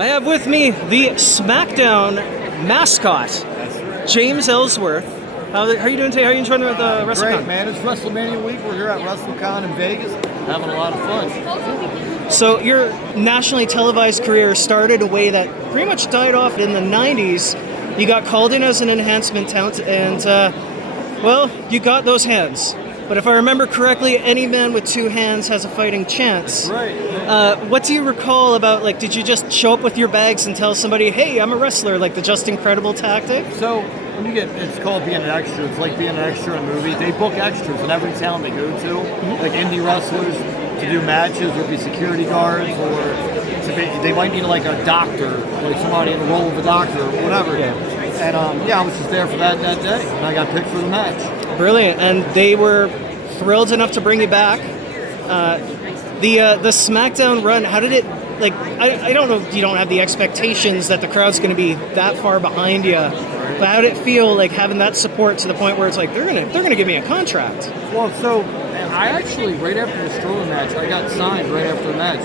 I have with me the Smackdown mascot, James Ellsworth. How are you doing today? How are you enjoying the Wrestlecon? Great, man. It's Wrestlemania week. We're here at Wrestlecon in Vegas, having a lot of fun. So your nationally televised career started a way that pretty much died off in the 90s. You got called in as an enhancement talent, and, well, you got those hands. But if I remember correctly, any man with two hands has a fighting chance. Right. What do you recall about, like, did you just show up with your bags and tell somebody, hey, I'm a wrestler, like the Just Incredible tactic? So, when you get, it's called being an extra. It's like being an extra in a movie. They book extras in every town they go to, like indie wrestlers to do matches or be security guards, or to be, they might need like a doctor, like somebody in the role of a doctor or whatever. Yeah. And I was just there for that day, and I got picked for the match. Brilliant, and they were thrilled enough to bring you back. The SmackDown run, how did it, like, I don't know if you don't have the expectations that the crowd's going to be that far behind you, but how did it feel, like, having that support to the point where it's like, they're gonna give me a contract? Well, so I actually, right after the Strowman match, I got signed right after the match.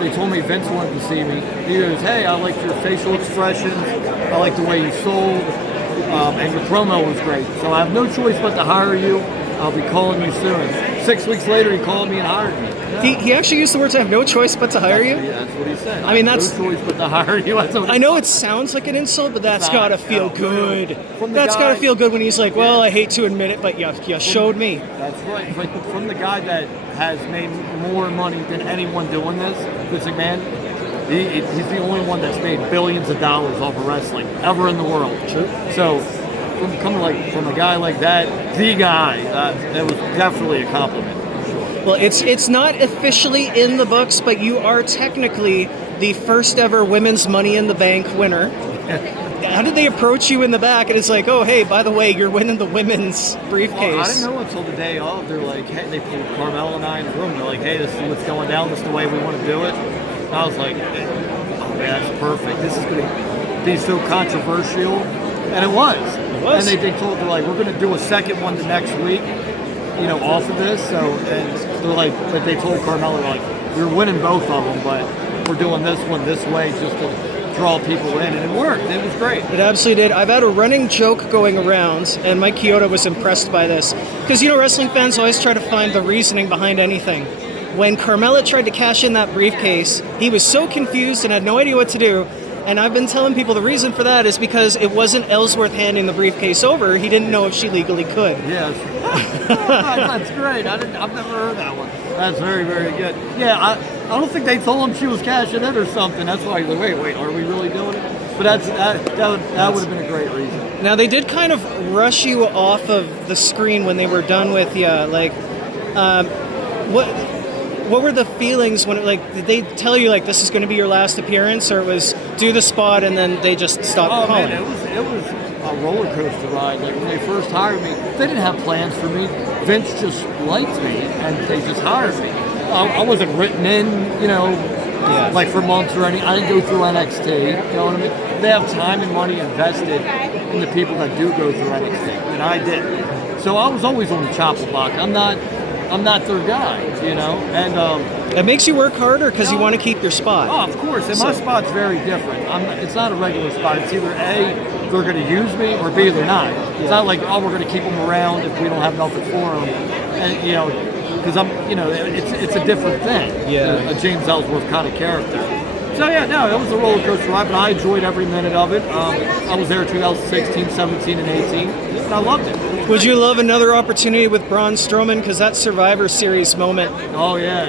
They told me Vince wanted to see me. He goes, hey, I like your facial expressions, I like the way you sold, and your promo was great. So I have no choice but to hire you. I'll be calling you soon. 6 weeks later, he called me and hired me. Yeah. He actually used the words, I have no choice but to hire you? Yeah, that's what he said. I mean, that's... No choice but to hire you. I know it sounds like an insult, but that's got to feel good. That's got to feel good when he's like, well, I hate to admit it, but you showed me. That's right. But from the guy that has made more money than anyone doing this, Vince McMahon, he's the only one that's made billions of dollars off of wrestling ever in the world. True. So, from a guy like that, the guy, that was definitely a compliment. Well, it's not officially in the books, but you are technically the first ever women's Money in the Bank winner. How did they approach you in the back? And it's like, oh, hey, by the way, you're winning the women's briefcase. Well, I didn't know until the day of. They're like, hey, they pulled Carmella and I in the room. They're like, hey, this is what's going down. This is the way we want to do it. And I was like, oh, man, that's perfect. This is going to be so controversial. And it was. And they told, they're like, we're going to do a second one the next week, off of this. So, and they're like, but they told Carmella, like, we're winning both of them, but we're doing this one this way just to draw people in. And it worked. It was great. It absolutely did. I've had a running joke going around, and Mike Chioda was impressed by this. Because, wrestling fans always try to find the reasoning behind anything. When Carmella tried to cash in that briefcase, he was so confused and had no idea what to do. And I've been telling people the reason for that is because it wasn't Ellsworth handing the briefcase over. He didn't know if she legally could. Yes. That's great. I've never heard that one. That's very, very good. Yeah, I don't think they told him she was cashing in or something. That's why he's like, wait, are we really doing it? But that would have been a great reason. Now, they did kind of rush you off of the screen when they were done with you. Like, what were the feelings when, did they tell you, like, this is going to be your last appearance, or it was do the spot and then they just stopped calling? Man, it was a roller coaster ride. Like, when they first hired me, they didn't have plans for me. Vince just liked me, and they just hired me. I wasn't written in, like for months or anything. I didn't go through NXT, you know what I mean? They have time and money invested in the people that do go through NXT, and I did. So I was always on the chopping block. I'm not their guy, and it makes you work harder because you want to keep your spot. Oh, of course, and my spot's very different. It's not a regular spot. It's either A, they're going to use me, or B, they're not. It's not like, oh, we're going to keep them around if we don't have nothing for them, and because it's a different thing. Yeah, a James Ellsworth kind of character. So yeah, no, it was a roller coaster ride, but I enjoyed every minute of it. I was there 2016, 17, and 18, and I loved it. Would you love another opportunity with Braun Strowman? Because that Survivor Series moment. Oh yeah,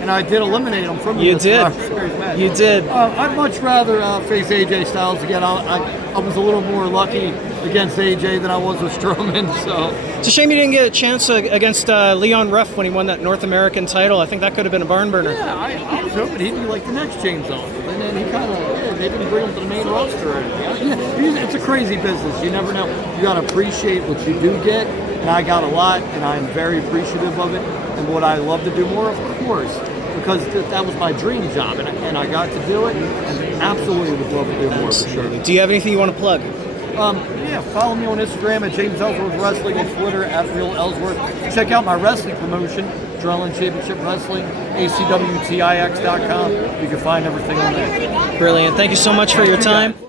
and I did eliminate him from the Survivor Series match. You did. I'd much rather face AJ Styles again. I was a little more lucky against AJ than I was with Strowman. So it's a shame you didn't get a chance against Leon Ruff when he won that North American title. I think that could have been a barn burner. Yeah, I was hoping he'd be like the next James Ellsworth, and then he kind of they didn't bring him to the main roster. It's a crazy business. You never know. You got to appreciate what you do get, and I got a lot, and I'm very appreciative of it. And what I love to do more, of course, because that was my dream job, and I got to do it, and absolutely would love to do more for sure. Do you have anything you want to plug? Yeah, follow me on Instagram at James Ellsworth Wrestling, on Twitter at Real Ellsworth. Check out my wrestling promotion, Adrenaline Championship Wrestling, acwtix.com. You can find everything on there. Brilliant. Thank you so much for your time.